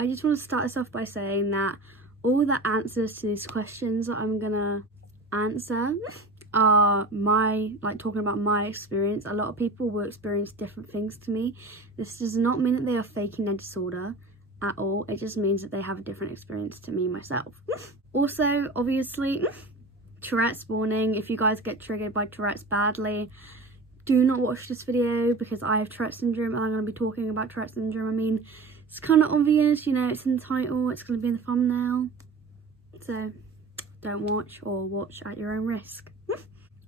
I just want to start this off by saying that all the answers to these questions that I'm gonna answer are talking about my experience. A lot of people will experience different things to me. This does not mean that they are faking their disorder at all. It just means that they have a different experience to me myself. Also, obviously, Tourette's warning. If you guys get triggered by Tourette's badly, do not watch this video because I have Tourette's syndrome and I'm going to be talking about Tourette's syndrome. I mean, it's kind of obvious, you know, it's in the title, it's going to be in the thumbnail. So don't watch, or watch at your own risk.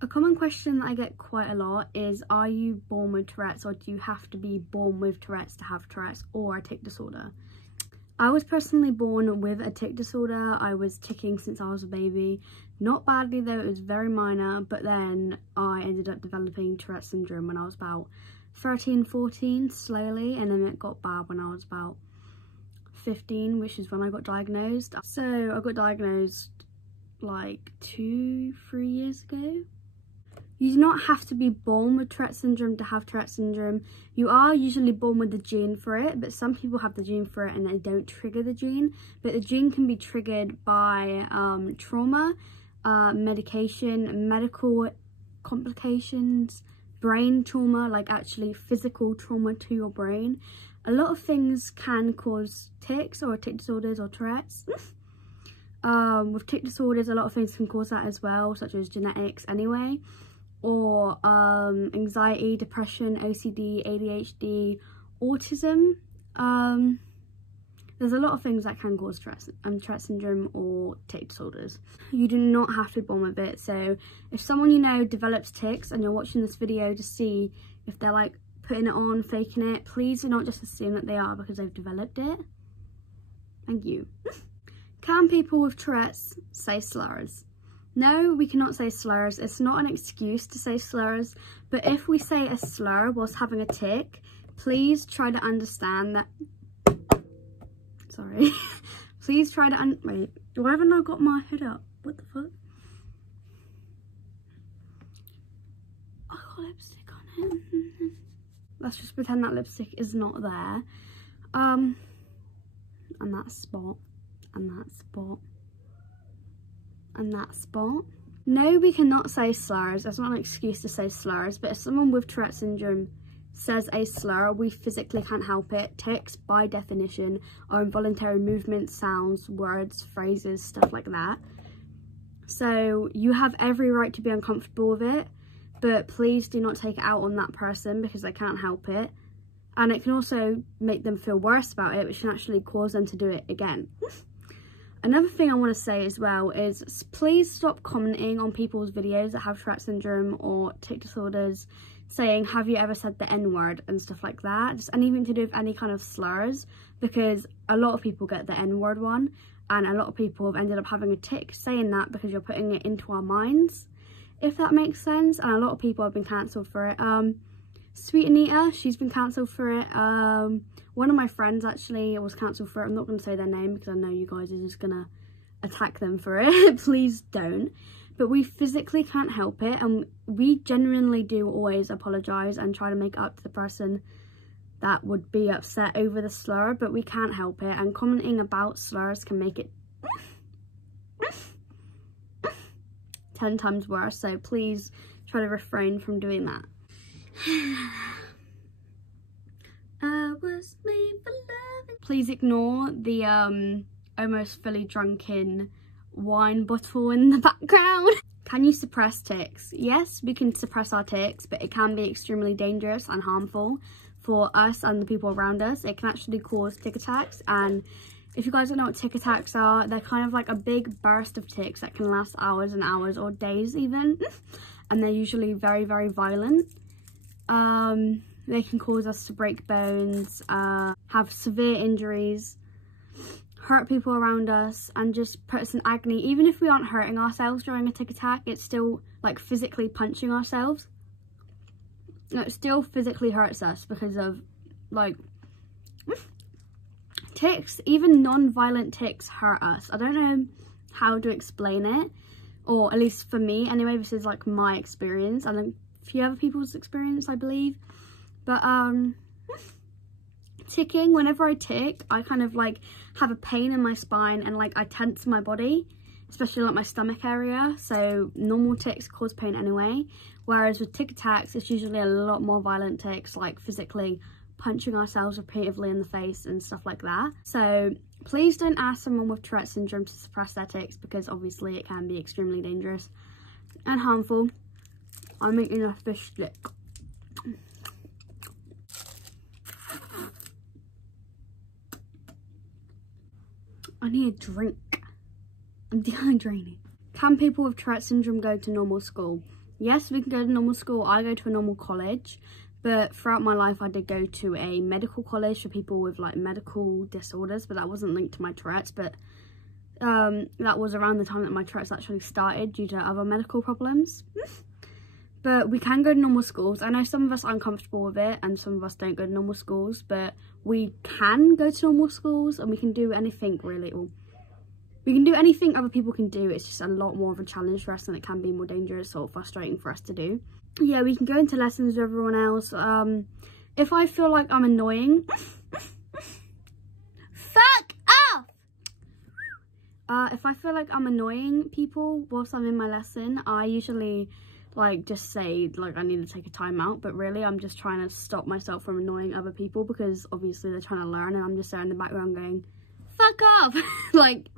A common question that I get quite a lot is, are you born with Tourette's, or do you have to be born with Tourette's to have Tourette's or a tic disorder? I was personally born with a tic disorder. I was ticking since I was a baby. Not badly though, it was very minor, but then I ended up developing Tourette's syndrome when I was about 13, 14, slowly, and then it got bad when I was about 15, which is when I got diagnosed. So I got diagnosed like 2-3 years ago. You do not have to be born with Tourette's syndrome to have Tourette's syndrome. You are usually born with the gene for it, but some people have the gene for it and they don't trigger the gene. But the gene can be triggered by trauma, medication, medical complications, brain trauma, like actually physical trauma to your brain. A lot of things can cause tics or tic disorders or Tourette's. With tic disorders, a lot of things can cause that as well, such as genetics anyway, or anxiety, depression, OCD, ADHD, autism. There's a lot of things that can cause Tourette's syndrome or tic disorders. You do not have to be born with it. So if someone you know develops tics and you're watching this video to see if they're like putting it on, faking it, please do not just assume that they are because they've developed it. Thank you. Can people with Tourette's say slurs? No, we cannot say slurs. It's not an excuse to say slurs, but if we say a slur whilst having a tic, please try to understand that. Sorry. Please try to wait, why haven't I got my head up? What the fuck? I got lipstick on it. Let's just pretend that lipstick is not there. And that spot. And that spot. And that spot. No, we cannot say slurs. That's not an excuse to say slurs, but if someone with Tourette's syndrome says a slur, we physically can't help it. Tics, by definition, are involuntary movements, sounds, words, phrases, stuff like that. So you have every right to be uncomfortable with it, but please do not take it out on that person because they can't help it. And it can also make them feel worse about it, which can actually cause them to do it again. Another thing I want to say as well is please stop commenting on people's videos that have Tourette's syndrome or tic disorders saying, have you ever said the N-word and stuff like that. Just anything to do with any kind of slurs, because a lot of people get the N-word one and a lot of people have ended up having a tic saying that because you're putting it into our minds, if that makes sense. And a lot of people have been cancelled for it. Sweet Anita, she's been cancelled for it. One of my friends actually was cancelled for it. I'm not going to say their name because I know you guys are just going to attack them for it. Please don't. But we physically can't help it, and we genuinely do always apologise and try to make up to the person that would be upset over the slur, but we can't help it, and commenting about slurs can make it 10 times worse, so please try to refrain from doing that. I was made for loving. Please ignore the almost fully drunken wine bottle in the background. Can you suppress tics? Yes, we can suppress our tics, but it can be extremely dangerous and harmful for us and the people around us. It can actually cause tic attacks, and if you guys don't know what tic attacks are, they're kind of like a big burst of tics that can last hours and hours or days even, and they're usually very, very violent. They can cause us to break bones, have severe injuries, hurt people around us, and just put us in agony. Even if we aren't hurting ourselves during a tic attack, it's still like physically punching ourselves. It still physically hurts us because of like tics. Even non-violent tics hurt us. I don't know how to explain it, or at least for me anyway. This is like my experience and a few other people's experience, I believe. But ticking, whenever I tick, I kind of like have a pain in my spine and like I tense my body, especially like my stomach area. So normal ticks cause pain anyway, whereas with tick attacks, it's usually a lot more violent ticks, like physically punching ourselves repeatedly in the face and stuff like that. So please don't ask someone with Tourette's syndrome to suppress their tics, because obviously it can be extremely dangerous and harmful. I'm eating a fish stick. I need a drink. I'm dehydrated. Can people with Tourette's syndrome go to normal school? Yes, we can go to normal school. I go to a normal college, but throughout my life I did go to a medical college for people with like medical disorders, but that wasn't linked to my Tourette's. But that was around the time that my Tourette's actually started due to other medical problems. But we can go to normal schools. I know some of us are uncomfortable with it and some of us don't go to normal schools, but we can go to normal schools and we can do anything really. We can do anything other people can do. It's just a lot more of a challenge for us and it can be more dangerous or frustrating for us to do. Yeah, we can go into lessons with everyone else. If I feel like I'm annoying, fuck off! If I feel like I'm annoying people whilst I'm in my lesson, I usually like just say like I need to take a time out, but really I'm just trying to stop myself from annoying other people, because obviously they're trying to learn and I'm just there in the background going, fuck off! Like,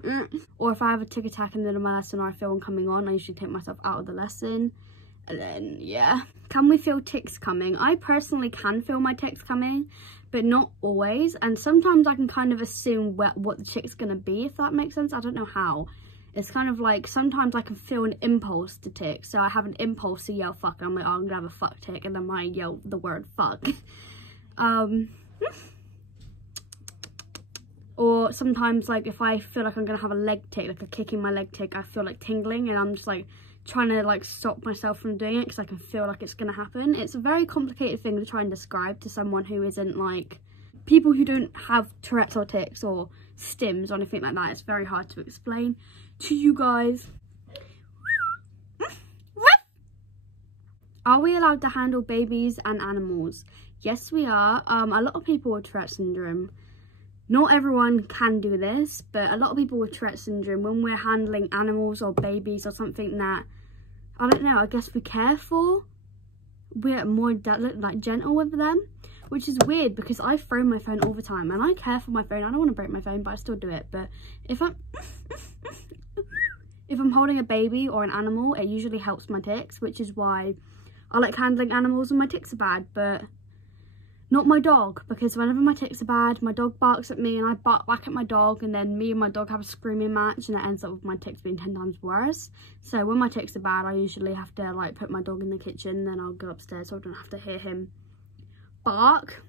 or if I have a tick attack in the middle of my lesson or I feel one coming on, I usually take myself out of the lesson. And then, yeah. Can we feel ticks coming? I personally can feel my ticks coming, but not always. And sometimes I can kind of assume what the tick's gonna be, if that makes sense. I don't know how. It's kind of like, sometimes I can feel an impulse to tick. So I have an impulse to yell fuck, and I'm like, oh, I'm gonna have a fuck tick, and then I yell the word fuck. Or sometimes, like, if I feel like I'm gonna have a leg tick, like a kick in my leg tick, I feel like tingling, and I'm just like trying to like stop myself from doing it because I can feel like it's gonna happen. It's a very complicated thing to try and describe to someone who isn't like, people who don't have Tourette's or tics or stims or anything like that. It's very hard to explain to you guys. Are we allowed to handle babies and animals? Yes, we are. A lot of people with Tourette's syndrome, not everyone can do this, but a lot of people with Tourette's syndrome, when we're handling animals or babies or something that, I don't know, I guess we care for, we're more like gentle with them, which is weird because I throw my phone all the time and I care for my phone. I don't want to break my phone, but I still do it. But if I'm holding a baby or an animal, it usually helps my tics, which is why I like handling animals when my tics are bad, but not my dog, because whenever my tics are bad, my dog barks at me and I bark back at my dog, and then me and my dog have a screaming match and it ends up with my tics being 10 times worse. So when my tics are bad, I usually have to like put my dog in the kitchen, and then I'll go upstairs so I don't have to hear him bark.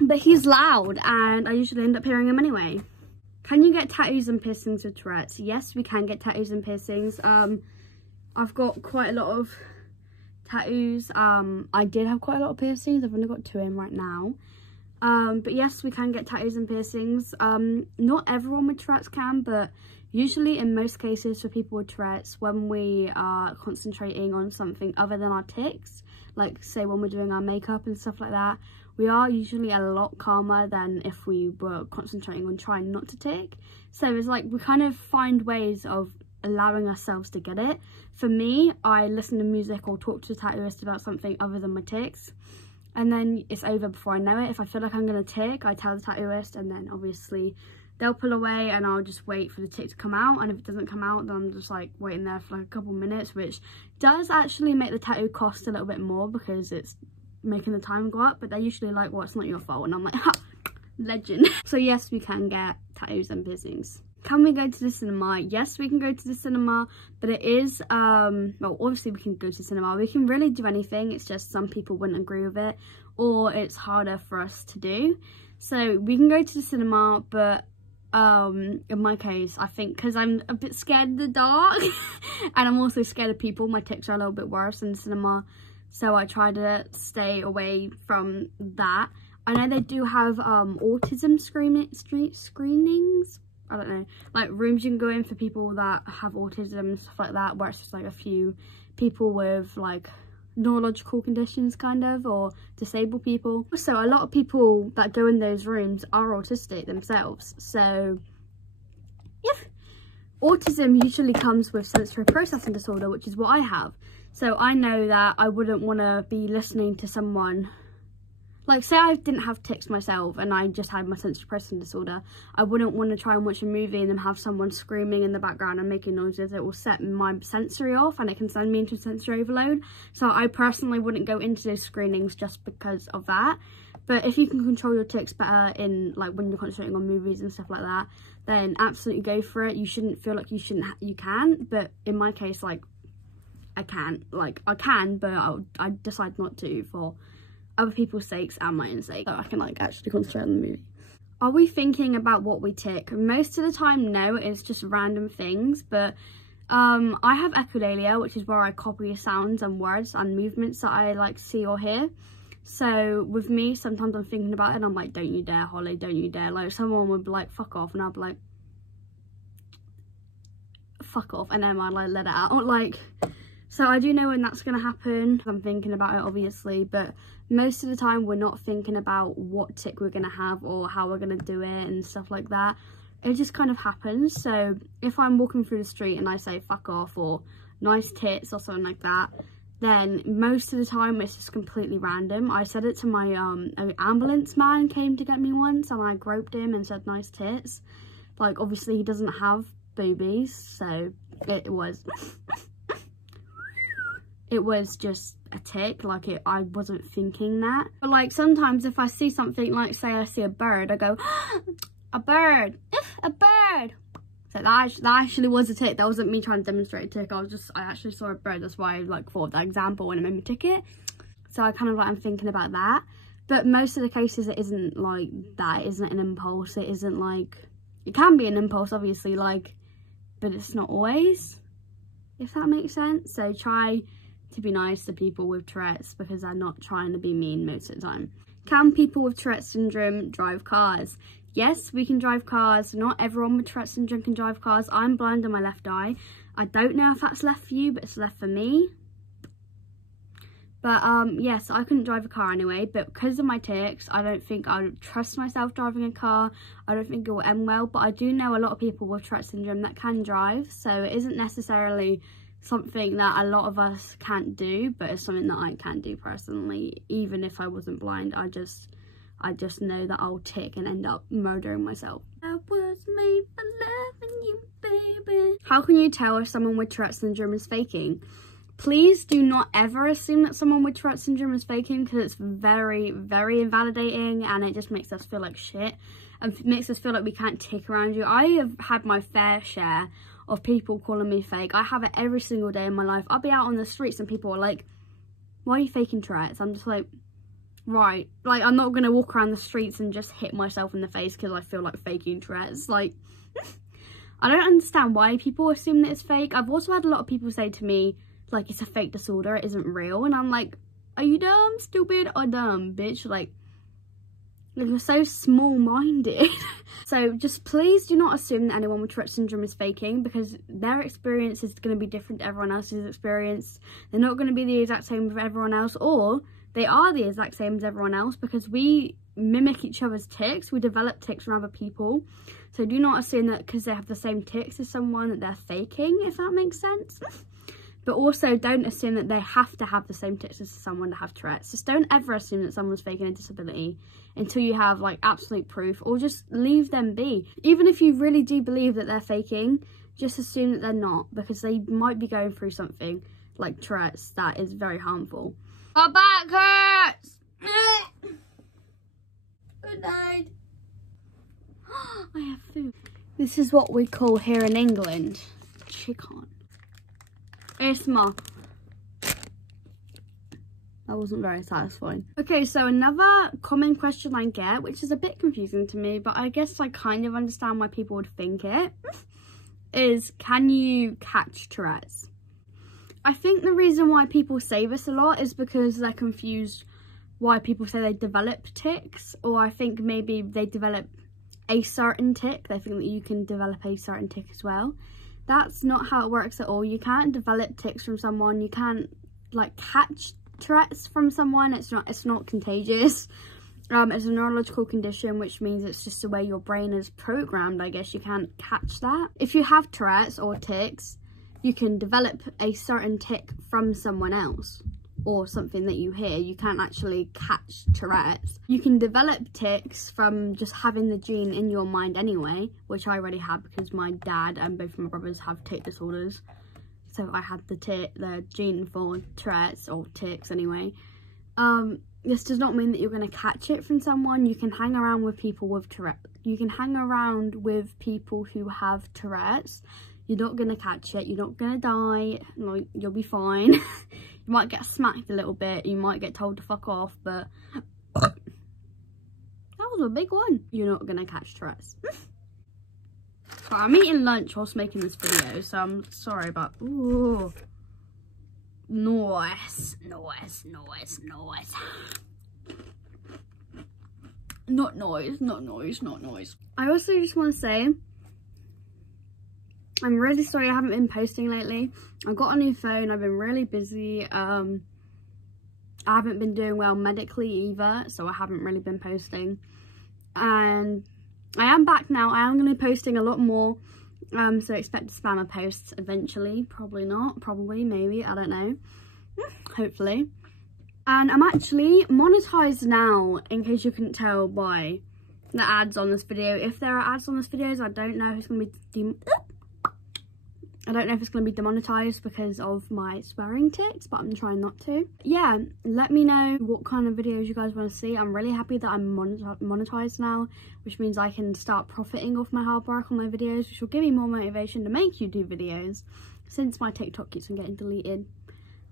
But he's loud and I usually end up hearing him anyway. Can you get tattoos and piercings with Tourette's? Yes, we can get tattoos and piercings. I've got quite a lot of tattoos. I did have quite a lot of piercings. I've only got 2 in right now. But yes, we can get tattoos and piercings. Not everyone with Tourette's can, but usually in most cases for people with Tourette's, when we are concentrating on something other than our tics, like say when we're doing our makeup and stuff like that, we are usually a lot calmer than if we were concentrating on trying not to tic. So it's like we kind of find ways of allowing ourselves to get it. For me, I listen to music or talk to the tattooist about something other than my tics, and then it's over before I know it. If I feel like I'm gonna tic, I tell the tattooist, and then obviously they'll pull away and I'll just wait for the tic to come out. And if it doesn't come out, then I'm just like waiting there for like a couple minutes, which does actually make the tattoo cost a little bit more because it's making the time go up. But they're usually like, well, it's not your fault, and I'm like, ha, legend. So yes, we can get tattoos and piercings. Can we go to the cinema? Yes, we can go to the cinema, but it is, well, obviously we can go to the cinema. We can really do anything. It's just some people wouldn't agree with it, or it's harder for us to do. So we can go to the cinema, but in my case, I think because I'm a bit scared of the dark and I'm also scared of people, my tics are a little bit worse in the cinema. So I try to stay away from that. I know they do have autism screenings. I don't know, like rooms you can go in for people that have autism and stuff like that, where it's just like a few people with like neurological conditions kind of, or disabled people. So a lot of people that go in those rooms are autistic themselves. So yeah, autism usually comes with sensory processing disorder, which is what I have. So I know that I wouldn't want to be listening to someone, like say I didn't have tics myself and I just had my sensory processing disorder, I wouldn't want to try and watch a movie and then have someone screaming in the background and making noises. It will set my sensory off and it can send me into sensory overload. So I personally wouldn't go into those screenings just because of that. But if you can control your tics better in like when you're concentrating on movies and stuff like that, then absolutely go for it. You shouldn't feel like you can, but in my case, like I can, but I decide not to for other people's sakes and my own sake, so I can like actually concentrate on the movie. Are we thinking about what we tic? Most of the time, no, it's just random things. But I have echolalia, which is where I copy sounds and words and movements that I like see or hear. So with me, sometimes I'm thinking about it and I'm like, don't you dare, Holly, don't you dare. Like someone would be like, fuck off, and I'd be like, fuck off, and then I'd like let it out. Like, so I do know when that's gonna happen. I'm thinking about it obviously, but most of the time we're not thinking about what tic we're gonna have or how we're gonna do it and stuff like that. It just kind of happens. So if I'm walking through the street and I say fuck off or nice tits or something like that, then most of the time it's just completely random. I said it to my an ambulance man came to get me once and I groped him and said nice tits. Like obviously he doesn't have boobies, so it was it was just a tic, like I wasn't thinking that. But like sometimes if I see something, like say I see a bird, I go a bird, a bird. So that actually was a tic. That wasn't me trying to demonstrate a tic. I actually saw a bird. That's why I like thought of that example when it made me tick it. So I kind of like, I'm thinking about that. But most of the cases it isn't like that. It isn't an impulse. It isn't like, it can be an impulse obviously, like, but it's not always, if that makes sense. So try to be nice to people with Tourette's, because I'm not trying to be mean most of the time. Can people with Tourette's syndrome drive cars? Yes, we can drive cars. Not everyone with Tourette's syndrome can drive cars. I'm blind in my left eye. I don't know if that's left for you, but it's left for me. But yes, I couldn't drive a car anyway, but because of my tics, I don't think I would trust myself driving a car. I don't think it will end well, but I do know a lot of people with Tourette's syndrome that can drive, so it isn't necessarily something that a lot of us can't do, but it's something that I can do personally. Even if I wasn't blind, I just know that I'll tic and end up murdering myself. I was made for loving you, baby. How can you tell if someone with Tourette's syndrome is faking? Please do not ever assume that someone with Tourette's syndrome is faking, because it's very, very invalidating and it just makes us feel like shit and makes us feel like we can't tic around you. I have had my fair share of people calling me fake. I have it every single day in my life. I'll be out on the streets and people are like, why are you faking Tourette's? I'm just like, right, like I'm not gonna walk around the streets and just hit myself in the face because I feel like faking Tourette's. Like I don't understand why people assume that it's fake. I've also had a lot of people say to me like it's a fake disorder, it isn't real, and I'm like, are you dumb, stupid, or dumb, bitch? Like you're so small-minded. So just please do not assume that anyone with Tourette's syndrome is faking, because their experience is going to be different to everyone else's experience. They're not going to be the exact same with everyone else, or they are the exact same as everyone else, because we mimic each other's tics. We develop tics from other people. So do not assume that because they have the same tics as someone that they're faking, if that makes sense. But also don't assume that they have to have the same tics as someone to have Tourette's. Just don't ever assume that someone's faking a disability until you have like absolute proof, or just leave them be. Even if you really do believe that they're faking, just assume that they're not, because they might be going through something like Tourette's that is very harmful. My back hurts! Good night. I have food. This is what we call here in England chicken. ASMR. That wasn't very satisfying. Okay, so another common question I get, which is a bit confusing to me, but I guess I kind of understand why people would think it, is can you catch Tourette's? I think the reason why people say this a lot is because they're confused why people say they develop tics, or I think maybe they develop a certain tic. They think that you can develop a certain tic as well. That's not how it works at all. You can't develop tics from someone. You can't like catch Tourette's from someone, it's not contagious. It's a neurological condition, which means it's just the way your brain is programmed, I guess. You can't catch that. If you have Tourette's or tics, you can develop a certain tic from someone else or something that you hear. You can't actually catch Tourette's. You can develop tics from just having the gene in your mind anyway, which I already had because my dad and both of my brothers have tic disorders. So I had the gene for Tourette's or tics anyway. This does not mean that you're going to catch it from someone. You can hang around with people with Tourette's. You can hang around with people who have Tourette's. You're not going to catch it. You're not going to die. Like, you'll be fine. You might get smacked a little bit. You might get told to fuck off, but that was a big one. You're not going to catch Tourette's. So I'm eating lunch whilst making this video, so I'm sorry about... Ooh. Noise. Not noise. I also just want to say, I'm really sorry I haven't been posting lately. I've got a new phone, I've been really busy. I haven't been doing well medically either, so I haven't really been posting. And I am back now. I am going to be posting a lot more. So expect to spam a post eventually. Probably not. Probably. Maybe. I don't know. Hopefully. And I'm actually monetized now, in case you couldn't tell by the ads on this video. If there are ads on this video, I don't know if it's going to be demonetized because of my swearing tics, but I'm trying not to. Yeah, let me know what kind of videos you guys want to see. I'm really happy that I'm monetized now, which means I can start profiting off my hard work on my videos, which will give me more motivation to make YouTube videos, since my TikTok keeps on getting deleted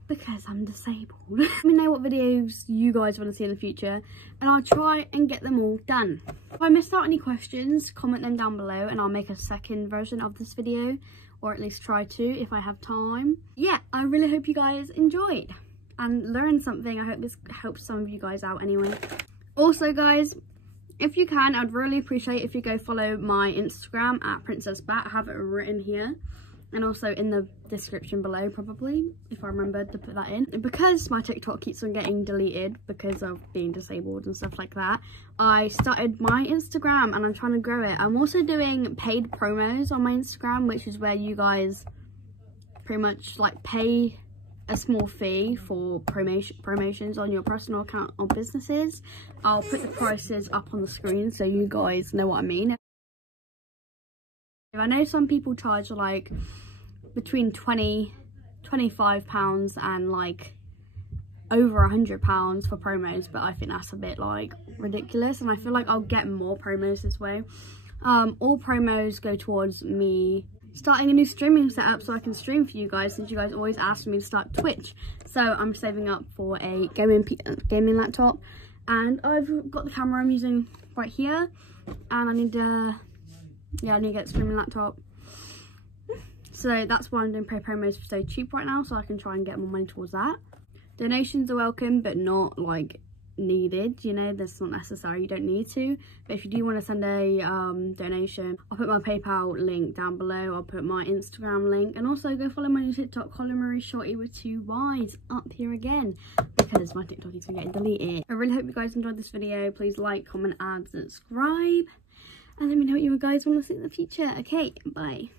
because I'm disabled. Let me know what videos you guys want to see in the future, and I'll try and get them all done. If I missed out any questions, comment them down below and I'll make a second version of this video, or at least try to if I have time. Yeah, I really hope you guys enjoyed and learned something. I hope this helps some of you guys out anyway. Also guys, if you can, I'd really appreciate if you go follow my Instagram at Princess Bat. I have it written here and also in the description below, probably, if I remember to put that in. Because my TikTok keeps on getting deleted because of being disabled and stuff like that, I started my Instagram and I'm trying to grow it. I'm also doing paid promos on my Instagram, which is where you guys pretty much like pay a small fee for promotions on your personal account or businesses. I'll put the prices up on the screen so you guys know what I mean. I know some people charge like between £25 and like over £100 for promos, but I think that's a bit like ridiculous, and I feel like I'll get more promos this way. All promos go towards me starting a new streaming setup so I can stream for you guys, since you guys always ask me to start Twitch. So I'm saving up for a gaming laptop, and I've got the camera I'm using right here, and I need to get a streaming laptop. So that's why I'm doing paid promos for so cheap right now, so I can try and get more money towards that. Donations are welcome, but not like needed, you know, that's not necessary, you don't need to. But if you do want to send a donation, I'll put my PayPal link down below, I'll put my Instagram link, and also go follow my new TikTok, Colin Marie Shorty with 2 Y's, up here again, because my TikTok is getting deleted. I really hope you guys enjoyed this video. Please like, comment, and subscribe, and let me know what you guys want to see in the future. Okay, bye.